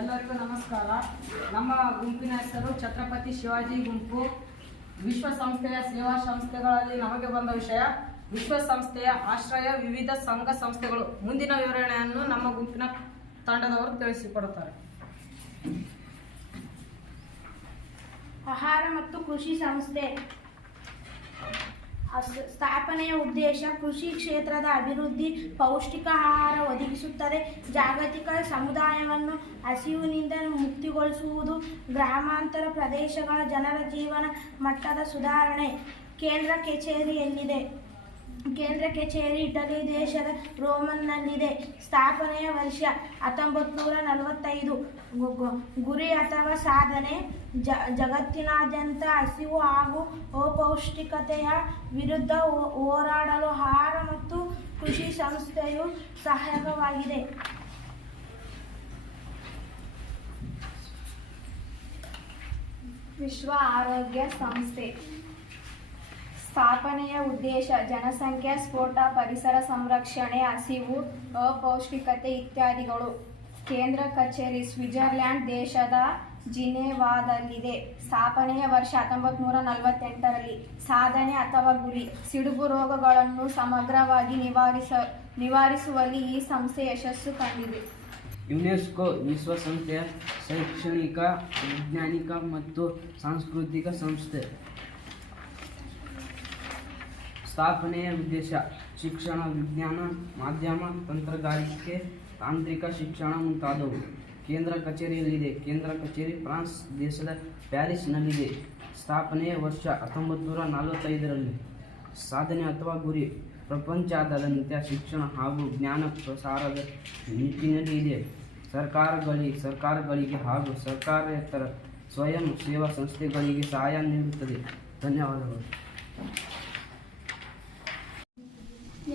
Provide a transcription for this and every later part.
ಎಲ್ಲರಿಗೂ ನಮಸ್ಕಾರ. ನಮ್ಮ ಗುಂಪಿನ ಹೆಸರು ಛತ್ರಪತಿ ಶಿವಾಜಿ ಗುಂಪು. ವಿಶ್ವಸಂಸ್ಥೆಯ ಸೇವಾ ಸಂಸ್ಥೆಗಳಲ್ಲಿ ನಮಗೆ ಬಂದ ವಿಷಯ ವಿಶ್ವಸಂಸ್ಥೆಯ ಆಶ್ರಯ ವಿವಿಧ ಸಂಘ ಸಂಸ್ಥೆಗಳು. ಮುಂದಿನ ವಿವರಣೆಯನ್ನು ನಮ್ಮ ಗುಂಪಿನ ತಂಡದವರು ತಿಳಿಸಿಕೊಡುತ್ತಾರೆ. ಆಹಾರ ಮತ್ತು ಕೃಷಿ ಸಂಸ್ಥೆ ಸ್ಥಾಪನೆಯ ಉದ್ದೇಶ ಕೃಷಿ ಕ್ಷೇತ್ರದ ಅಭಿವೃದ್ಧಿ, ಪೌಷ್ಟಿಕ ಆಹಾರ ಒದಗಿಸುತ್ತದೆ, ಜಾಗತಿಕ ಸಮುದಾಯವನ್ನು ಹಸಿವಿನಿಂದ ಮುಕ್ತಿಗೊಳಿಸುವುದು, ಗ್ರಾಮಾಂತರ ಪ್ರದೇಶಗಳ ಜನರ ಜೀವನ ಮಟ್ಟದ ಸುಧಾರಣೆ. ಕೇಂದ್ರ ಕಚೇರಿ ಇಟಲಿ ದೇಶದ ರೋಮನ್ನಲ್ಲಿದೆ. ಸ್ಥಾಪನೆಯ ವರ್ಷ 1945. ಗುರಿ ಅಥವಾ ಸಾಧನೆ ಜಗತ್ತಿನಾದ್ಯಂತ ಹಸಿವು ಹಾಗೂ ಅಪೌಷ್ಟಿಕತೆಯ ವಿರುದ್ಧ ಹೋರಾಡಲು ಆಹಾರ ಮತ್ತು ಕೃಷಿ ಸಂಸ್ಥೆಯು ಸಹಾಯಕವಾಗಿದೆ. ವಿಶ್ವ ಆರೋಗ್ಯ ಸಂಸ್ಥೆ ಸ್ಥಾಪನೆಯ ಉದ್ದೇಶ ಜನಸಂಖ್ಯಾ ಸ್ಫೋಟ, ಪರಿಸರ ಸಂರಕ್ಷಣೆ, ಹಸಿವು, ಅಪೌಷ್ಟಿಕತೆ ಇತ್ಯಾದಿಗಳು. ಕೇಂದ್ರ ಕಚೇರಿ ಸ್ವಿಟ್ಜರ್ಲ್ಯಾಂಡ್ ದೇಶದ ಜಿನೆವಾದಲ್ಲಿದೆ. ಸ್ಥಾಪನೆಯ ವರ್ಷ 1948. ಸಾಧನೆ ಅಥವಾ ಗುರಿ ಸಿಡುಬು ರೋಗಗಳನ್ನು ಸಮಗ್ರವಾಗಿ ನಿವಾರಿಸುವಲ್ಲಿ ಈ ಸಂಸ್ಥೆ ಯಶಸ್ಸು ಕಂಡಿದೆ. ಯುನೆಸ್ಕೋ ವಿಶ್ವಸಂಸ್ಥೆಯ ಶೈಕ್ಷಣಿಕ, ವೈಜ್ಞಾನಿಕ ಮತ್ತು ಸಾಂಸ್ಕೃತಿಕ ಸಂಸ್ಥೆ. ಸ್ಥಾಪನೆಯ ಉದ್ದೇಶ ಶಿಕ್ಷಣ, ವಿಜ್ಞಾನ, ಮಾಧ್ಯಮ, ತಂತ್ರಗಾರಿಕೆ, ತಾಂತ್ರಿಕ ಶಿಕ್ಷಣ ಮುಂತಾದವು. ಕೇಂದ್ರ ಕಚೇರಿಯಲ್ಲಿದೆ. ಕೇಂದ್ರ ಕಚೇರಿ ಫ್ರಾನ್ಸ್ ದೇಶದ ಪ್ಯಾರಿಸ್ನಲ್ಲಿದೆ. ಸ್ಥಾಪನೆಯ ವರ್ಷ 1945. ಸಾಧನೆ ಅಥವಾ ಗುರಿ ಪ್ರಪಂಚಾದ್ಯಂತ ಶಿಕ್ಷಣ ಹಾಗೂ ಜ್ಞಾನ ಪ್ರಸಾರದ ನಿಟ್ಟಿನಲ್ಲಿ ಇದೆ. ಸರ್ಕಾರಗಳಿಗೆ ಹಾಗೂ ಸರ್ಕಾರೇತರ ಸ್ವಯಂ ಸೇವಾ ಸಂಸ್ಥೆಗಳಿಗೆ ಸಹಾಯ ನೀಡುತ್ತದೆ. ಧನ್ಯವಾದಗಳು.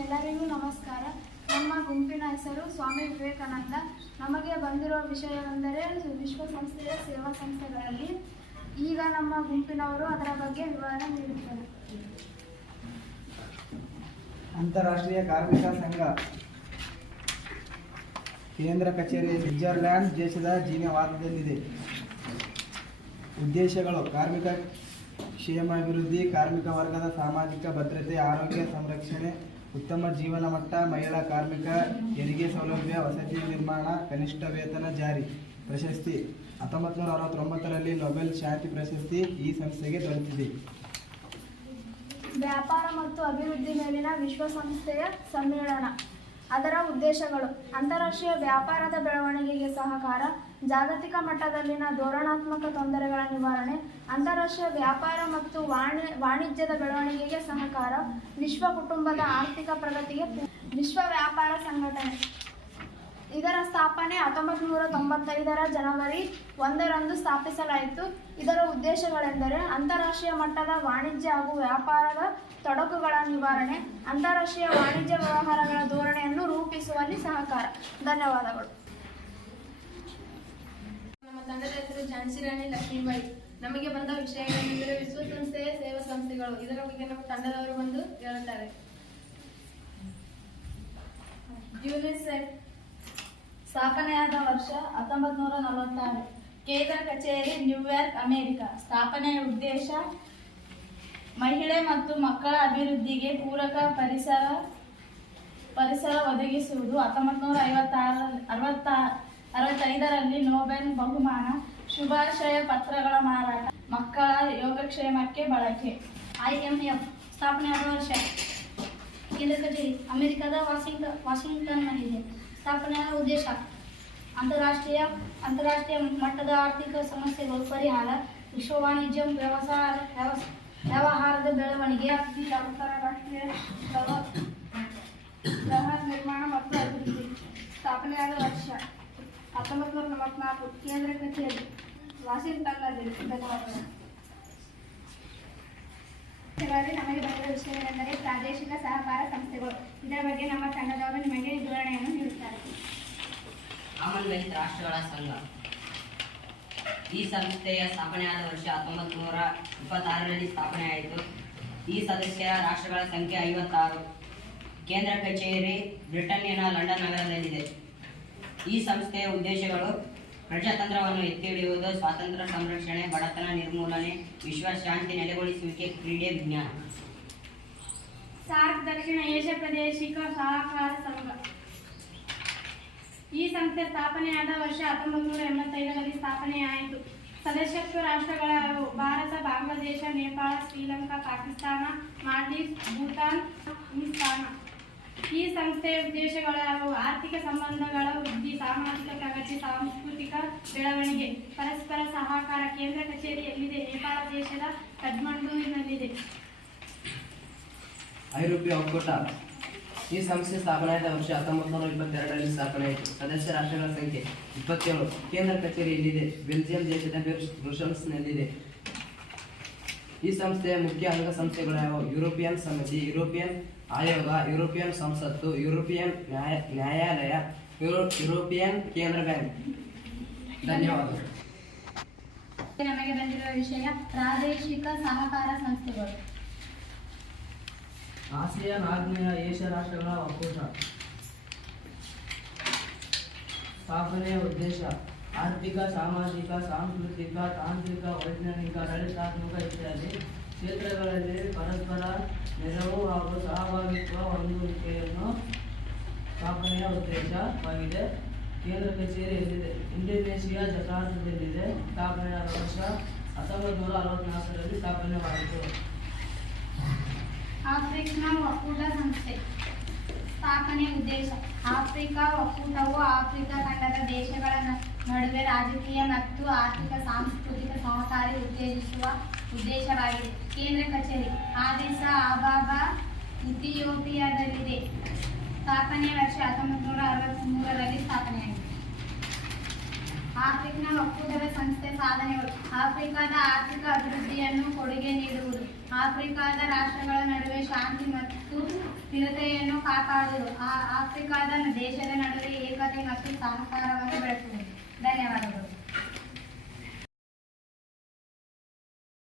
ಎಲ್ಲರಿಗೂ ನಮಸ್ಕಾರ. ನಮ್ಮ ಗುಂಪಿನ ಹೆಸರು ಸ್ವಾಮಿ ವಿವೇಕಾನಂದ. ನಮಗೆ ಬಂದಿರುವ ವಿಷಯವೆಂದರೆ ವಿಶ್ವಸಂಸ್ಥೆಯ ಸೇವಾ ಸಂಸ್ಥೆಗಳಲ್ಲಿ. ಈಗ ನಮ್ಮ ಗುಂಪಿನವರು ಅದರ ಬಗ್ಗೆ ವಿವರಣೆ ನೀಡುತ್ತಾರೆ. ಅಂತಾರಾಷ್ಟ್ರೀಯ ಕಾರ್ಮಿಕ ಸಂಘ ಕೇಂದ್ರ ಕಚೇರಿ ಸ್ವಿಟ್ಜರ್ಲ್ಯಾಂಡ್ ದೇಶದ ಜಿನೆವಾದಲ್ಲಿದೆ. ಉದ್ದೇಶಗಳು ಕಾರ್ಮಿಕ ಕ್ಷೇಮಾಭಿವೃದ್ಧಿ, ಕಾರ್ಮಿಕ ವರ್ಗದ ಸಾಮಾಜಿಕ ಭದ್ರತೆ, ಆರೋಗ್ಯ ಸಂರಕ್ಷಣೆ, ಉತ್ತಮ ಜೀವನ ಮಟ್ಟ, ಮಹಿಳಾ ಕಾರ್ಮಿಕ ಹೆರಿಗೆ ಸೌಲಭ್ಯ, ವಸತಿ ನಿರ್ಮಾಣ, ಕನಿಷ್ಠ ವೇತನ ಜಾರಿ. ಪ್ರಶಸ್ತಿ 1969ರಲ್ಲಿ ನೊಬೆಲ್ ಶಾಂತಿ ಪ್ರಶಸ್ತಿ ಈ ಸಂಸ್ಥೆಗೆ ದೊರೆತಿದೆ. ವ್ಯಾಪಾರ ಮತ್ತು ಅಭಿವೃದ್ಧಿ ಮೇಲಿನ ವಿಶ್ವಸಂಸ್ಥೆಯ ಸಮ್ಮೇಳನ. ಅದರ ಉದ್ದೇಶಗಳು ಅಂತಾರಾಷ್ಟ್ರೀಯ ವ್ಯಾಪಾರದ ಬೆಳವಣಿಗೆಗೆ ಸಹಕಾರ, ಜಾಗತಿಕ ಮಟ್ಟದಲ್ಲಿನ ಧೋರಣಾತ್ಮಕ ತೊಂದರೆಗಳ ನಿವಾರಣೆ, ಅಂತಾರಾಷ್ಟ್ರೀಯ ವ್ಯಾಪಾರ ಮತ್ತು ವಾಣಿಜ್ಯದ ಬೆಳವಣಿಗೆಗೆ ಸಹಕಾರ, ವಿಶ್ವ ಕುಟುಂಬದ ಆರ್ಥಿಕ ಪ್ರಗತಿಗೆ. ವಿಶ್ವ ವ್ಯಾಪಾರ ಸಂಘಟನೆ ಇದರ ಸ್ಥಾಪನೆ 1995 ಜನವರಿ 1ರಂದು ಸ್ಥಾಪಿಸಲಾಯಿತು. ಇದರ ಉದ್ದೇಶಗಳೆಂದರೆ ಅಂತಾರಾಷ್ಟ್ರೀಯ ಮಟ್ಟದ ವಾಣಿಜ್ಯ ಹಾಗೂ ವ್ಯಾಪಾರದ ತೊಡಕುಗಳ ನಿವಾರಣೆ, ಅಂತಾರಾಷ್ಟ್ರೀಯ ವಾಣಿಜ್ಯ ವ್ಯವಹಾರಗಳ ಧೋರಣೆಯನ್ನು ರೂಪಿಸುವಲ್ಲಿ ಸಹಕಾರ. ಧನ್ಯವಾದಗಳು. ನಮ್ಮ ತಂಡದ ಹೆಸರು ಝಾನ್ಸಿ ರಾಣಿ ಲಕ್ಷ್ಮೀಬಾಯಿ. ನಮಗೆ ಬಂದ ವಿಷಯಗಳೆಂದರೆ ವಿಶ್ವಸಂಸ್ಥೆಯ ಸೇವಾ ಸಂಸ್ಥೆಗಳು. ಇದರ ಬಗ್ಗೆ ನಮ್ಮ ತಂಡದವರು ಬಂದು ಹೇಳುತ್ತಾರೆ. ಯುನಿಸೆಫ್ ಸ್ಥಾಪನೆಯಾದ ವರ್ಷ 1946. ಕೇಂದ್ರ ಕಚೇರಿ ನ್ಯೂಯಾರ್ಕ್, ಅಮೆರಿಕ. ಸ್ಥಾಪನೆಯ ಉದ್ದೇಶ ಮಹಿಳೆ ಮತ್ತು ಮಕ್ಕಳ ಅಭಿವೃದ್ಧಿಗೆ ಪೂರಕ ಪರಿಸರ ಒದಗಿಸುವುದು. 1965ರಲ್ಲಿ ನೊಬೆಲ್ ಬಹುಮಾನ. ಶುಭಾಶಯ ಪತ್ರಗಳ ಮಾರಾಟ. ಮಕ್ಕಳ ಯೋಗಕ್ಷೇಮಕ್ಕೆ ಬಳಕೆ. IMF ಸ್ಥಾಪನೆಯಾದ ವರ್ಷ ಕೇಂದ್ರ ಕಚೇರಿ ಅಮೆರಿಕದ ವಾಷಿಂಗ್ಟನ್ನಲ್ಲಿದೆ. ಸ್ಥಾಪನೆಯ ಉದ್ದೇಶ ಅಂತಾರಾಷ್ಟ್ರೀಯ ಮಟ್ಟದ ಆರ್ಥಿಕ ಸಮಸ್ಯೆಗಳು ಪರಿಹಾರ, ವಿಶ್ವ ವಾಣಿಜ್ಯ ವ್ಯವಹಾರದ ಬೆಳವಣಿಗೆ, ಅಂತಾರಾಷ್ಟ್ರೀಯ ಗೃಹ ನಿರ್ಮಾಣ ಮತ್ತು ಅಭಿವೃದ್ಧಿ. ಸ್ಥಾಪನೆಯಾದ ವರ್ಷ 1944. ಕೇಂದ್ರ ಕಚೇರಿ ವಾಷಿಂಗ್ಟನ್ನಲ್ಲಿದೆ. ಧನ್ಯವಾದಗಳು. ನಮಗೆ ಬಂದ ವಿಷಯವೆಂದರೆ ಪ್ರಾದೇಶಿಕ ಸಹಕಾರ ಸಂಸ್ಥೆಗಳು. ಇದರ ಬಗ್ಗೆ ನಮ್ಮ ತಂಡದವರು ನಿಮಗೆ ವಿವರಣೆಯನ್ನು ನೀಡುತ್ತಾರೆ. ಕಾಮನ್ವೆಲ್ತ್ ರಾಷ್ಟ್ರಗಳ ಸಂಘ ಈ ಸಂಸ್ಥೆಯ ಸ್ಥಾಪನೆಯಾದ ವರ್ಷ 1926ರಲ್ಲಿ ಸ್ಥಾಪನೆಯಾಯಿತು. ಈ ಸದಸ್ಯ ರಾಷ್ಟ್ರಗಳ ಸಂಖ್ಯೆ 56. ಕೇಂದ್ರ ಕಚೇರಿ ಬ್ರಿಟನ್ನಿನ ಲಂಡನ್ ನಗರದಲ್ಲಿದೆ. ಈ ಸಂಸ್ಥೆಯ ಉದ್ದೇಶಗಳು ಪ್ರಜಾತಂತ್ರವನ್ನು ಎತ್ತಿ ಹಿಡಿಯುವುದು, ಸ್ವಾತಂತ್ರ್ಯ ಸಂರಕ್ಷಣೆ, ಬಡತನ ನಿರ್ಮೂಲನೆ, ವಿಶ್ವ ಶಾಂತಿ ನೆಲೆಗೊಳಿಸುವಿಕೆ, ಕ್ರೀಡೆ, ವಿಜ್ಞಾನ. ಸಾರ್ಕ್ ದಕ್ಷಿಣ ಏಷ್ಯಾ ಪ್ರಾದೇಶಿಕ ಸಹಕಾರ ಸಂಘ. ಈ ಸಂಸ್ಥೆ ಸ್ಥಾಪನೆಯಾದ ವರ್ಷ 1985ರಲ್ಲಿ ಸ್ಥಾಪನೆಯಾಯಿತು. ಸದಸ್ಯತ್ವ ರಾಷ್ಟ್ರಗಳಾದವು ಭಾರತ, ಬಾಂಗ್ಲಾದೇಶ, ನೇಪಾಳ, ಶ್ರೀಲಂಕಾ, ಪಾಕಿಸ್ತಾನ, ಮಾಲ್ಡೀವ್ಸ್, ಭೂತಾನ್, ಅಫ್ಘಾನಿಸ್ತಾನ. ಈ ಸಂಸ್ಥೆಯ ಉದ್ದೇಶಗಳಾದವು ಆರ್ಥಿಕ ಸಂಬಂಧಗಳ ವೃದ್ಧಿ, ಸಾಮಾಜಿಕ ಪ್ರಗತಿ, ಸಾಂಸ್ಕೃತಿಕ ಬೆಳವಣಿಗೆ, ಪರಸ್ಪರ ಸಹಕಾರ. ಕೇಂದ್ರ ಕಚೇರಿ ಎಲ್ಲಿದೆ? ನೇಪಾಳ ದೇಶದ ಕಠ್ಮಂಡುವಿನಲ್ಲಿದೆ. ಐರೋಪ್ಯ ಒಕ್ಕೂಟ. ಈ ಸಂಸ್ಥೆ ಸ್ಥಾಪನೆಯಾದ ವರ್ಷ 1922ರಲ್ಲಿ ಸ್ಥಾಪನೆಯಾಯಿತು. ಸದಸ್ಯ ರಾಷ್ಟ್ರಗಳ ಸಂಖ್ಯೆ 27. ಕೇಂದ್ರ ಕಚೇರಿ ಇಲ್ಲಿದೆ. ಬೆಲ್ಜಿಯಂ ದೇಶದ ಬ್ರುಸೆಲ್ಸ್ನಲ್ಲಿದೆ. ಈ ಸಂಸ್ಥೆಯ ಮುಖ್ಯ ಅಂಗಸಂಸ್ಥೆಗಳು ಯಾವುವು? ಯುರೋಪಿಯನ್ ಸಮಿತಿ, ಯುರೋಪಿಯನ್ ಆಯೋಗ, ಯುರೋಪಿಯನ್ ಸಂಸತ್ತು, ಯುರೋಪಿಯನ್ ನ್ಯಾಯಾಲಯ, ಯುರೋಪಿಯನ್ ಕೇಂದ್ರ ಬ್ಯಾಂಕ್. ಧನ್ಯವಾದಗಳು. ನಮಗೆ ಬಂದಿರುವ ವಿಷಯ ಪ್ರಾದೇಶಿಕ ಸಹಕಾರ ಸಂಸ್ಥೆಗಳು. ಆಸಿಯಾನ್ ಆಗ್ನೇಯ ಏಷ್ಯಾ ರಾಷ್ಟ್ರಗಳ ಒಕ್ಕೂಟ. ಸ್ಥಾಪನೆಯ ಉದ್ದೇಶ ಆರ್ಥಿಕ, ಸಾಮಾಜಿಕ, ಸಾಂಸ್ಕೃತಿಕ, ತಾಂತ್ರಿಕ, ವೈಜ್ಞಾನಿಕ, ಆಡಳಿತಾತ್ಮಕ ಇತ್ಯಾದಿ ಕ್ಷೇತ್ರಗಳಲ್ಲಿ ಪರಸ್ಪರ ನೆರವು ಹಾಗೂ ಸಹಭಾಗಿತ್ವ ಹೊಂದುವಿಕೆಯನ್ನು ಸ್ಥಾಪನೆಯ ಉದ್ದೇಶವಾಗಿದೆ. ಕೇಂದ್ರ ಕಚೇರಿ ಎಲ್ಲಿದೆ? ಇಂಡೋನೇಷಿಯಾ ಜಕಾರ್ತದಲ್ಲಿದೆ. ಸ್ಥಾಪನೆಯಾದ ವರ್ಷ 1964ರಲ್ಲಿ ಸ್ಥಾಪನೆಯಾಯಿತು. ಆಫ್ರಿಕಾ ಒಕ್ಕೂಟ ಸಂಸ್ಥೆ. ಸ್ಥಾಪನೆಯ ಉದ್ದೇಶ ಆಫ್ರಿಕಾ ಒಕ್ಕೂಟವು ಆಫ್ರಿಕಾ ಖಂಡದ ದೇಶಗಳ ನಡುವೆ ರಾಜಕೀಯ ಮತ್ತು ಆರ್ಥಿಕ ಸಾಂಸ್ಕೃತಿಕ ಸಹಕಾರ ಉತ್ತೇಜಿಸುವ ಉದ್ದೇಶವಾಗಿದೆ. ಕೇಂದ್ರ ಕಚೇರಿ ಆದಿಸ್ ಅಬಾಬಾ, ಇಥಿಯೋಪಿಯಾದಲ್ಲಿದೆ. ಸ್ಥಾಪನೆಯ ವರ್ಷ 1963ರಲ್ಲಿ ಸ್ಥಾಪನೆಯಾಗಿದೆ. ಆಫ್ರಿಕಾ ಒಕ್ಕೂಟದ ಸಂಸ್ಥೆ ಸಾಧನೆಗಳು ಆಫ್ರಿಕಾದ ಆರ್ಥಿಕ ಅಭಿವೃದ್ಧಿಯನ್ನು ಕೊಡುಗೆ ನೀಡುವುದು, ಆಫ್ರಿಕಾದ ರಾಷ್ಟ್ರಗಳ ನಡುವೆ ಶಾಂತಿ ಮತ್ತು ಸ್ಥಿರತೆಯನ್ನು ಕಾಪಾಡುವುದು, ಆಫ್ರಿಕಾದ ದೇಶದ ನಡುವೆ ಏಕತೆ ಮತ್ತು ಸಹಕಾರವನ್ನು ಬೆಳೆಸುವುದು. ಧನ್ಯವಾದಗಳು.